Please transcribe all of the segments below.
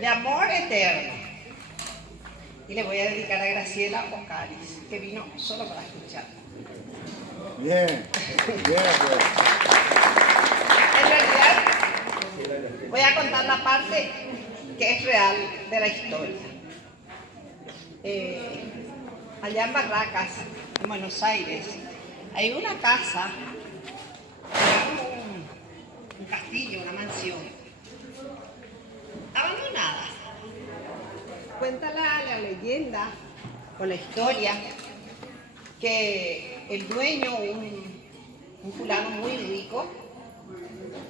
de amor eterno. Y le voy a dedicar a Graciela Ocaris, que vino solo para escuchar. Bien, bien. En realidad, voy a contar la parte que es real de la historia. Allá en Barracas, en Buenos Aires, hay una casa, un castillo, una mansión, abandonada. Cuenta la leyenda o la historia que el dueño, un fulano muy rico,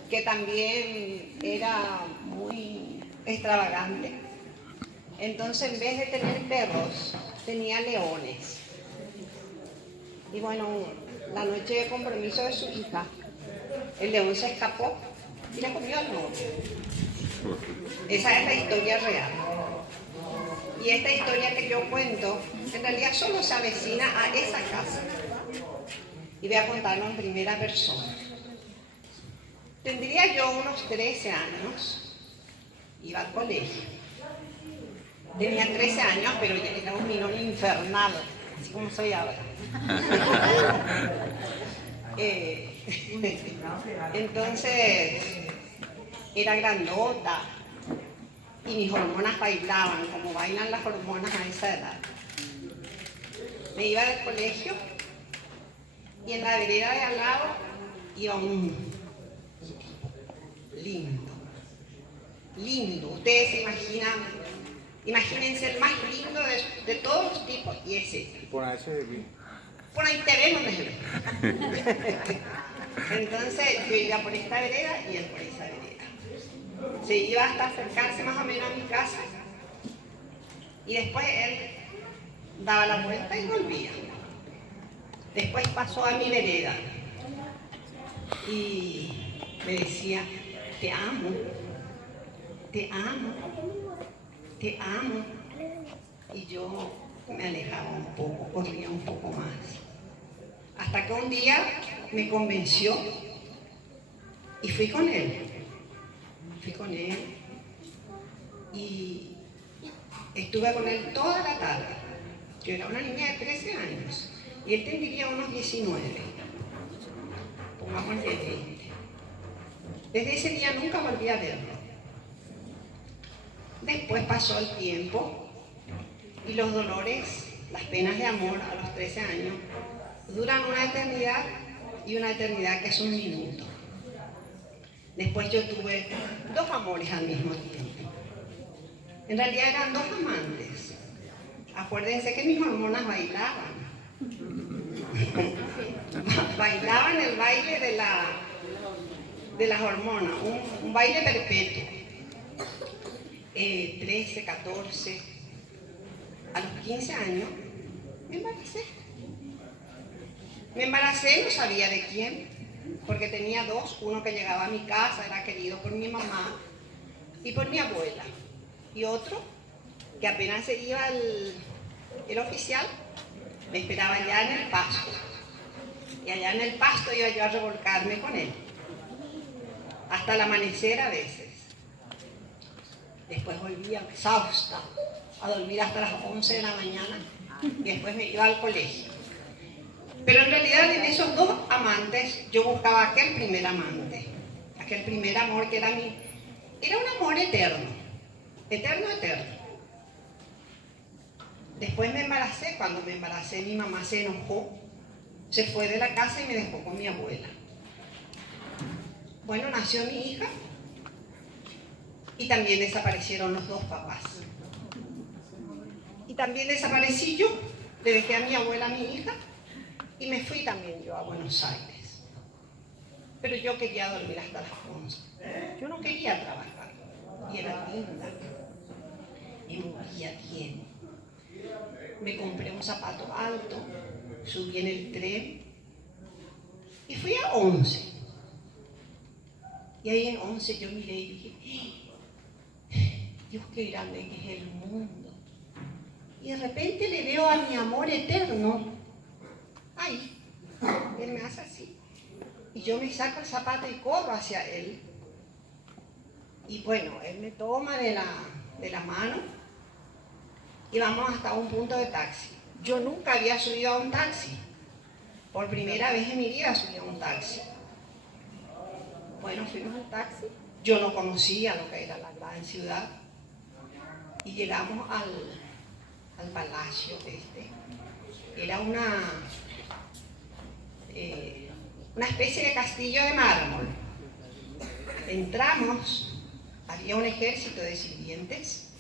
que también era muy extravagante, entonces en vez de tener perros, tenía leones. Y bueno, la noche de compromiso de su hija, el león se escapó y le comió al novio. Esa es la historia real. Y esta historia que yo cuento, en realidad solo se avecina a esa casa. Y voy a contarlo en primera persona. Tendría yo unos 13 años, iba al colegio. Tenía 13 años, pero ya era un minón infernal, así como soy ahora. Entonces, era grandota y mis hormonas bailaban, como bailan las hormonas a esa edad. Me iba del colegio y en la vereda de al lado iba un lindo, lindo. Ustedes se imaginan, imagínense el más lindo de todos los tipos, y ese. Y por ahí se ve. Por ahí te ven donde se ve. Entonces yo iba por esta vereda y él por esa vereda. Se iba hasta acercarse más o menos a mi casa y después él daba la vuelta y volvía. Después pasó a mi vereda y me decía, te amo, te amo, te amo. Y yo me alejaba un poco, corría un poco más. Hasta que un día me convenció y fui con él. Fui con él y estuve con él toda la tarde. Yo era una niña de 13 años y él tendría unos 19, pongámosle 20. Desde ese día nunca volví a verlo. Después pasó el tiempo y los dolores, las penas de amor a los 13 años duran una eternidad, y una eternidad que es un minuto. Después yo tuve dos amores al mismo tiempo. En realidad eran dos amantes. Acuérdense que mis hormonas bailaban. Bailaban el baile de las hormonas, un baile perpetuo. 13, 14, a los 15 años me embaracé. Me embaracé, no sabía de quién, porque tenía dos, uno que llegaba a mi casa, era querido por mi mamá y por mi abuela, y otro que apenas se iba el oficial, me esperaba allá en el pasto, y allá en el pasto iba yo a revolcarme con él, hasta el amanecer a veces. Después volvía exhausta a dormir hasta las 11 de la mañana, y después me iba al colegio. Pero en realidad en esos dos amantes yo buscaba aquel primer amante, aquel primer amor que era un amor eterno, eterno, eterno. Después me embaracé. Cuando me embaracé mi mamá se enojó, se fue de la casa y me dejó con mi abuela. Bueno, nació mi hija y también desaparecieron los dos papás. Y también desaparecí yo, le dejé a mi abuela a mi hija y me fui también yo a Buenos Aires. Pero yo quería dormir hasta las 11. Yo no quería trabajar y era linda y movía bien. Me compré un zapato alto, subí en el tren y fui a 11. Y ahí en 11 yo miré y dije, Dios, qué grande que es el mundo. Y de repente le veo a mi amor eterno ahí. Él me hace así. Y yo me saco el zapato y corro hacia él. Y bueno, él me toma de de la mano y vamos hasta un punto de taxi. Yo nunca había subido a un taxi. Por primera vez en mi vida subí a un taxi. Bueno, fuimos al taxi. Yo no conocía lo que era la gran ciudad. Y llegamos al palacio este. Era una especie de castillo de mármol. Entramos, había un ejército de sirvientes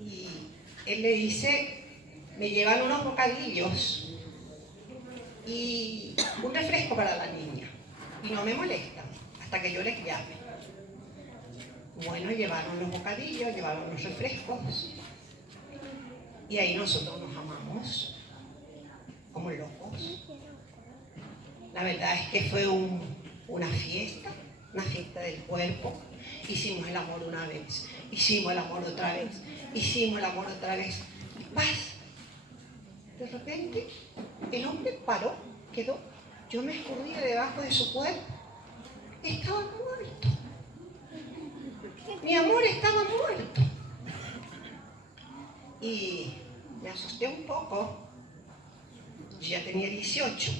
y él le dice, me llevan unos bocadillos y un refresco para la niña y no me molestan hasta que yo les llame. Bueno, llevaron los bocadillos, llevaron los refrescos y ahí nosotros nos amamos como locos. La verdad es que fue una fiesta del cuerpo. Hicimos el amor una vez, hicimos el amor otra vez, hicimos el amor otra vez. Y paz. De repente, el hombre paró, quedó. Yo me escondí debajo de su cuerpo. Estaba muerto. Mi amor estaba muerto. Y me asusté un poco. Yo ya tenía 18.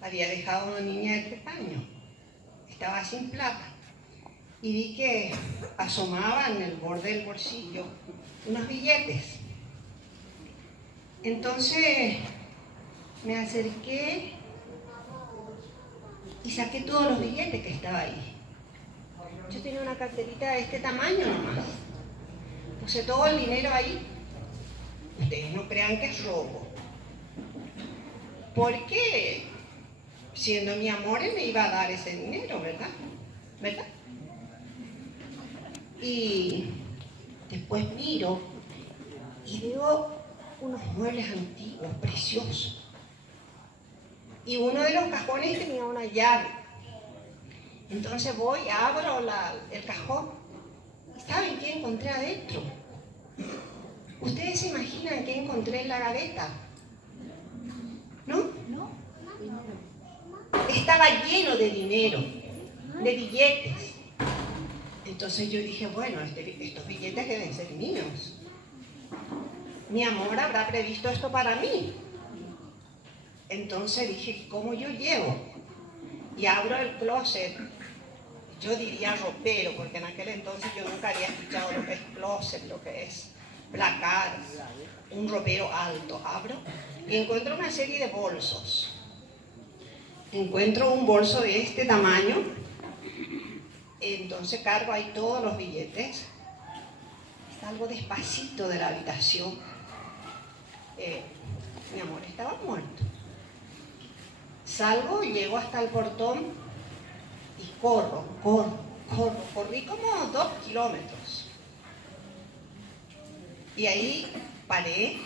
Había dejado a una niña de 3 años. Estaba sin plata. Y vi que asomaban en el borde del bolsillo unos billetes. Entonces me acerqué y saqué todos los billetes que estaban ahí. Yo tenía una carterita de este tamaño nomás. Puse todo el dinero ahí. Ustedes no crean que es robo. Porque siendo mi amor, él me iba a dar ese dinero, ¿verdad? ¿Verdad? Y después miro y veo unos muebles antiguos, preciosos. Y uno de los cajones tenía una llave. Entonces voy, abro el cajón. ¿Y saben qué encontré adentro? ¿Ustedes se imaginan qué encontré en la gaveta? ¿No? No. Estaba lleno de dinero, de billetes. Entonces yo dije, bueno, estos billetes deben ser míos. Mi amor habrá previsto esto para mí. Entonces dije, ¿cómo yo llevo? Y abro el closet. Yo diría ropero, porque en aquel entonces yo nunca había escuchado lo que es closet, lo que es placar, un ropero alto. Abro y encuentro una serie de bolsos. Encuentro un bolso de este tamaño. Entonces cargo ahí todos los billetes. Salgo despacito de la habitación. Mi amor estaba muerto. Salgo y llego hasta el portón y corro. Corrí como 2 kilómetros. Y ahí paré,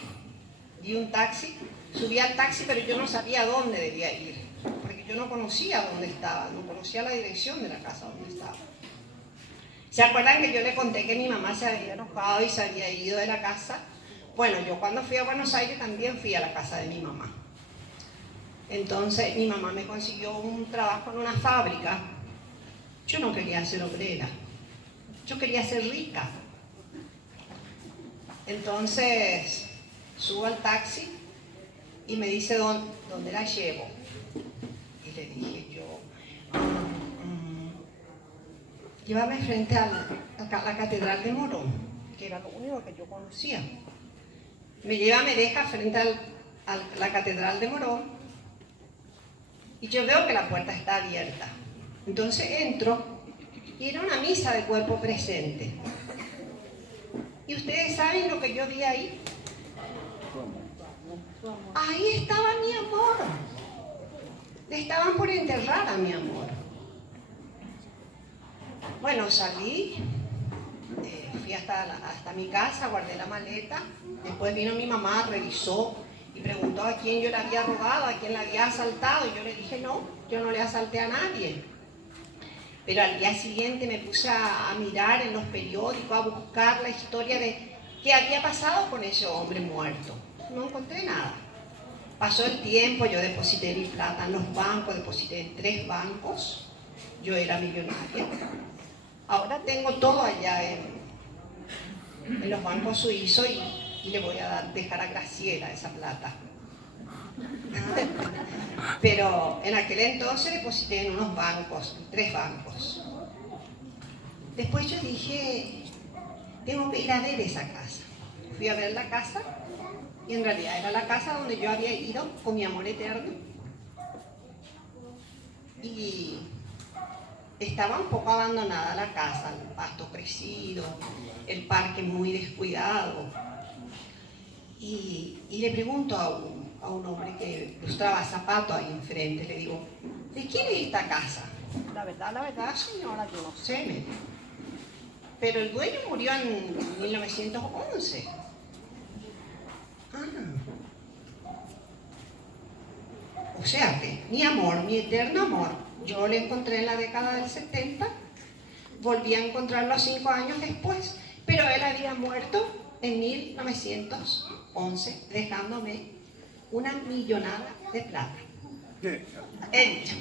vi un taxi, subí al taxi, pero yo no sabía a dónde debía ir, porque yo no conocía dónde estaba, no conocía la dirección de la casa donde estaba. ¿Se acuerdan que yo le conté que mi mamá se había enojado y se había ido de la casa? Bueno, yo cuando fui a Buenos Aires también fui a la casa de mi mamá. Entonces mi mamá me consiguió un trabajo en una fábrica. Yo no quería ser obrera, yo quería ser rica. Entonces subo al taxi y me dice, ¿dónde la llevo? Y le dije yo, llévame frente a la Catedral de Morón, que era lo único que yo conocía. Me deja frente a la Catedral de Morón y yo veo que la puerta está abierta. Entonces entro y era una misa de cuerpo presente. ¿Y ustedes saben lo que yo vi ahí? Ahí estaba mi amor. Le estaban por enterrar a mi amor. Bueno, salí, fui hasta mi casa, guardé la maleta. Después vino mi mamá, revisó y preguntó a quién yo le había robado, a quién le había asaltado. Y yo le dije, no, yo no le asalté a nadie. Pero al día siguiente me puse a mirar en los periódicos, a buscar la historia de qué había pasado con ese hombre muerto. No encontré nada. Pasó el tiempo, yo deposité mi plata en los bancos, deposité en 3 bancos. Yo era millonaria. Ahora tengo todo allá en los bancos suizos y le voy a dejar a Graciela esa plata. Pero en aquel entonces deposité en unos bancos, 3 bancos. Después yo dije, tengo que ir a ver esa casa. Fui a ver la casa y en realidad era la casa donde yo había ido con mi amor eterno. Y estaba un poco abandonada la casa, el pasto crecido, el parque muy descuidado. Y le pregunto a un hombre que lustraba zapatos ahí enfrente, le digo, ¿de quién es esta casa? La verdad, señora, yo no sé, me dijo. Pero el dueño murió en 1911. O sea que mi amor, mi eterno amor, yo lo encontré en la década del 70, volví a encontrarlo 5 años después, pero él había muerto en 1911, dejándome una millonada de plata. He dicho.